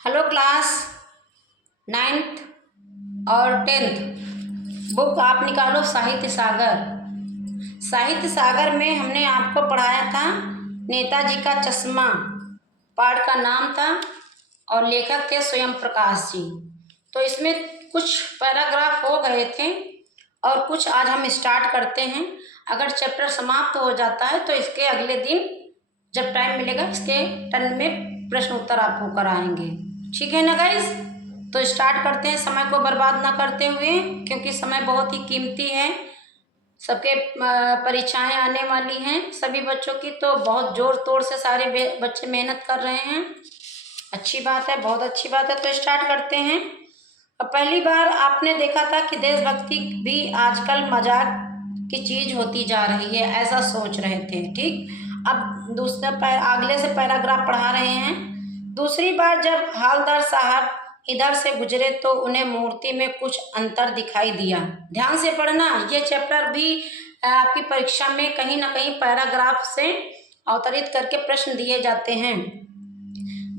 Hello class ninth और tenth book आप निकालो साहित्य सागर। साहित्य सागर में हमने आपको पढ़ाया था नेताजी का चश्मा। पाठ का नाम था और लेखक थे स्वयं प्रकाश जी। तो इसमें कुछ पैराग्राफ हो गए थे और कुछ आज हम स्टार्ट करते हैं। अगर चैप्टर समाप्त हो जाता है तो इसके अगले दिन जब टाइम मिलेगा इसके टर्न में प्रश्न उत्तर आपको कराएंगे। ठीक है ना गाइस? तो स्टार्ट करते हैं समय को बर्बाद ना करते हुए, क्योंकि समय बहुत ही कीमती है। सबके परीक्षाएं आने वाली हैं सभी बच्चों की, तो बहुत जोर तोड़ से सारे बच्चे मेहनत कर रहे हैं। अच्छी बात है, बहुत अच्छी बात है। तो स्टार्ट करते हैं। अब पहली बार आपने देखा था कि देशभक्ति भी आजकल मजाक की चीज होती जा रही है, ऐसा सोच रहे थे। ठीक, अब अगले से पैराग्राफ पढ़ा रहे हैं। दूसरी बार जब हालदार साहब इधर से गुजरे तो उन्हें मूर्ति में कुछ अंतर दिखाई दिया। ध्यान से पढ़ना, ये चैप्टर भी आपकी परीक्षा में कहीं ना कहीं पैराग्राफ से अवतरित करके प्रश्न दिए जाते हैं।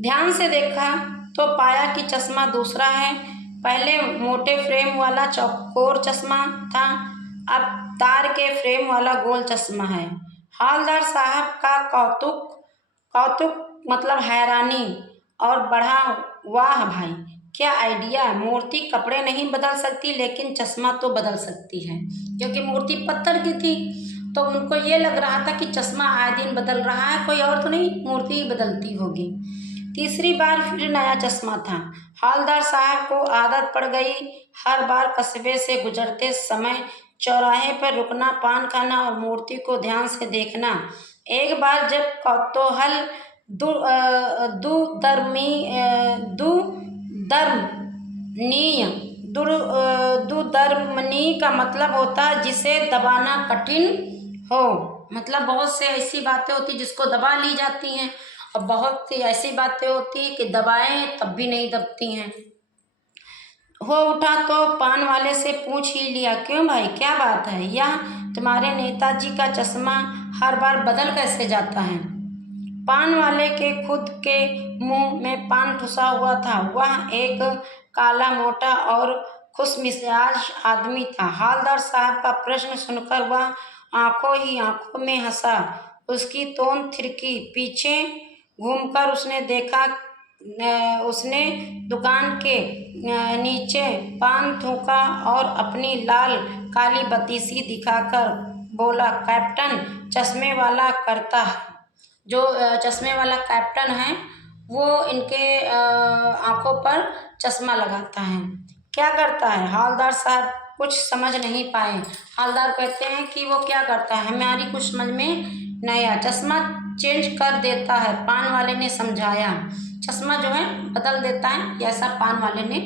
ध्यान से देखा तो पाया कि चश्मा दूसरा है। पहले मोटे फ्रेम वाला चौकोर चश्मा था, अब तार के फ्रेम वाला गोल चश्मा है। हालदार साहब का कौतुक कौतुक मतलब हैरानी और बढ़ा, वाह भाई क्या आइडिया। मूर्ति कपड़े नहीं बदल सकती लेकिन चश्मा तो बदल सकती है, क्योंकि मूर्ति पत्थर की थी तो उनको ये लग रहा था कि चश्मा आए दिन बदल रहा है, कोई और तो नहीं, मूर्ति ही बदलती होगी। तीसरी बार फिर नया चश्मा था। हालदार साहब को आदत पड़ गई हर बार कस्बे से गुजरते समय चौराहे पर रुकना, पान खाना और मूर्ति को ध्यान से देखना। एक बार जब कौतूहल दुदर्मनीय का मतलब होता है जिसे दबाना कठिन हो। मतलब बहुत से ऐसी बातें होती जिसको दबा ली जाती हैं, और बहुत सी ऐसी बातें होती हैं कि दबाएं तब भी नहीं दबती हैं। हो उठा तो पान वाले से पूछ ही लिया, क्यों भाई क्या बात है, यह तुम्हारे नेताजी का चश्मा हर बार बदल कैसे जाता है? पान वाले के खुद के मुंह में पान ठुसा हुआ था। वह एक काला मोटा और खुशमिजाज आदमी था। हालदार साहब का प्रश्न सुनकर वह आंखों ही आंखों में हंसा। उसकी तोंद थिरकी, पीछे घूमकर उसने देखा, उसने दुकान के नीचे पान थूका और अपनी लाल काली बत्तीसी दिखाकर बोला, कैप्टन चश्मे वाला करता है। जो चश्मे वाला कैप्टन है वो इनके आंखों पर चश्मा लगाता है। क्या करता है? हालदार साहब कुछ समझ नहीं पाए। हालदार कहते हैं कि वो क्या करता है, हमारी कुछ समझ में नहीं आया। चश्मा चेंज कर देता है, पान वाले ने समझाया। चश्मा जो है बदल देता है, ऐसा पान वाले ने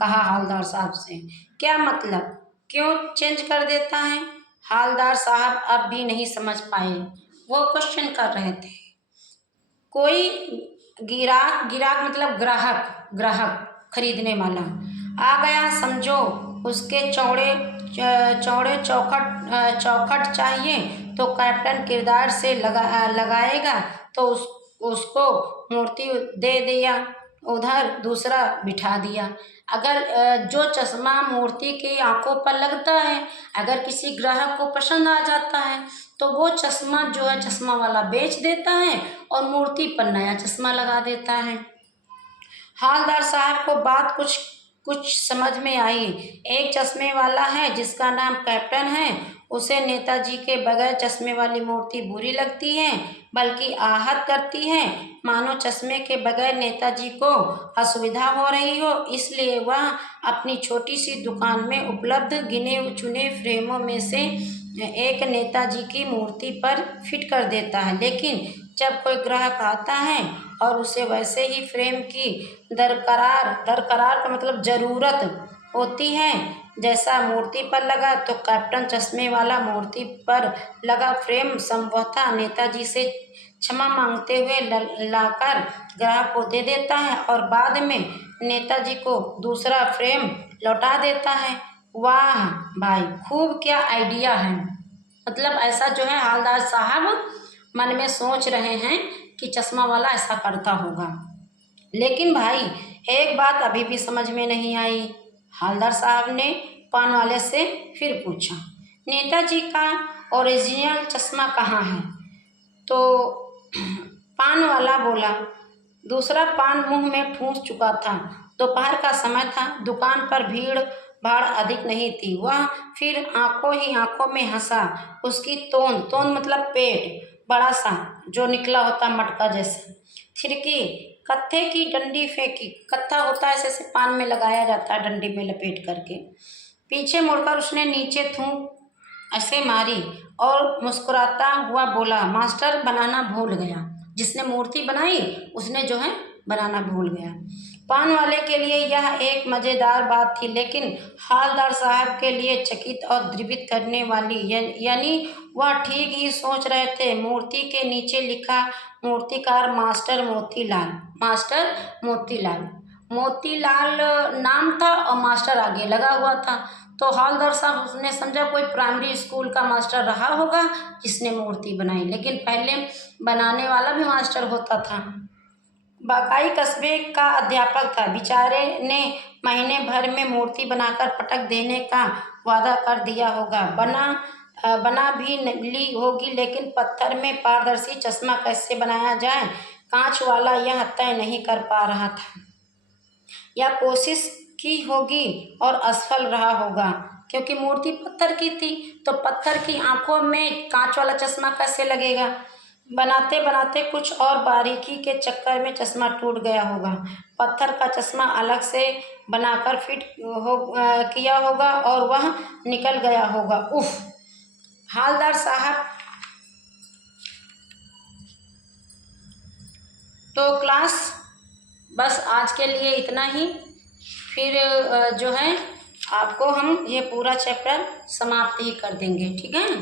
कहा हालदार साहब से। क्या मतलब, क्यों चेंज कर देता है? हालदार साहब अब भी नहीं समझ पाए, वो क्वेश्चन कर रहे थे। कोई गिराक मतलब ग्राहक खरीदने वाला आ गया समझो, उसके चौड़े चौखट चाहिए तो कैप्टन किरदार से लगाएगा तो उसको मूर्ति दे दिया, उधर दूसरा बिठा दिया। अगर जो चश्मा मूर्ति की आंखों पर लगता है, अगर किसी ग्राहक को पसंद आ जाता है तो वो चश्मा जो है चश्मा वाला बेच देता है और मूर्ति पर नया चश्मा लगा देता है। हालदार साहब को बात कुछ समझ में आई। एक चश्मे वाला है जिसका नाम कैप्टन है, उसे नेताजी के बगैर चश्मे वाली मूर्ति बुरी लगती है, बल्कि आहत करती है, मानो चश्मे के बगैर नेताजी को असुविधा हो रही हो। इसलिए वह अपनी छोटी सी दुकान में उपलब्ध गिने चुने फ्रेमों में से एक नेताजी की मूर्ति पर फिट कर देता है। लेकिन जब कोई ग्राहक आता है और उसे वैसे ही फ्रेम की दरकार का मतलब जरूरत होती है जैसा मूर्ति पर लगा, तो कैप्टन चश्मे वाला मूर्ति पर लगा फ्रेम संभवतः नेताजी से क्षमा मांगते हुए लाकर ग्राहक को दे देता है और बाद में नेताजी को दूसरा फ्रेम लौटा देता है। वाह भाई खूब, क्या आइडिया है। मतलब ऐसा जो है हालदार साहब मन में सोच रहे हैं कि चश्मा वाला ऐसा करता होगा। लेकिन भाई एक बात अभी भी समझ में नहीं आई। हवलदार साहब ने पान वाले से फिर पूछा, नेताजी का ओरिजिनल चश्मा कहाँ है? तो पान वाला बोला, दूसरा पान मुंह में ठूंस चुका था। दोपहर का समय था, दुकान पर भीड़ भाड़ अधिक नहीं थी। वह फिर आंखों ही आंखों में हंसा। उसकी तोंद तोंद मतलब पेट बड़ा सा जो निकला होता मटका जैसे, थिरकी, कत्थे की डंडी फेंकी। कत्था होता है ऐसे पान में लगाया जाता है डंडी में लपेट करके। पीछे मुड़कर उसने नीचे थूक ऐसे मारी और मुस्कुराता हुआ बोला, मास्टर बनाना भूल गया। जिसने मूर्ति बनाई उसने जो है बनाना भूल गया। पान वाले के लिए यह एक मज़ेदार बात थी, लेकिन हवलदार साहब के लिए चकित और द्रवित करने वाली। यानी वह ठीक ही सोच रहे थे। मूर्ति के नीचे लिखा, मूर्तिकार मास्टर मोतीलाल। मास्टर मोतीलाल, मोतीलाल नाम था और मास्टर आगे लगा हुआ था। तो हवलदार साहब उसने समझा कोई प्राइमरी स्कूल का मास्टर रहा होगा जिसने मूर्ति बनाई, लेकिन पहले बनाने वाला भी मास्टर होता था। बाकाई कस्बे का अध्यापक था। बेचारे ने महीने भर में मूर्ति बनाकर पटक देने का वादा कर दिया होगा। बना भी ली होगी, लेकिन पत्थर में पारदर्शी चश्मा कैसे बनाया जाए, कांच वाला यह तय नहीं कर पा रहा था। या कोशिश की होगी और असफल रहा होगा, क्योंकि मूर्ति पत्थर की थी, तो पत्थर की आंखों में कांच वाला चश्मा कैसे लगेगा। बनाते बनाते कुछ और बारीकी के चक्कर में चश्मा टूट गया होगा। पत्थर का चश्मा अलग से बनाकर फिट किया होगा और वह निकल गया होगा। उफ! हवलदार साहब, तो क्लास बस आज के लिए इतना ही। फिर जो है आपको हम ये पूरा चैप्टर समाप्त ही कर देंगे, ठीक है।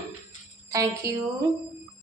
Thank you.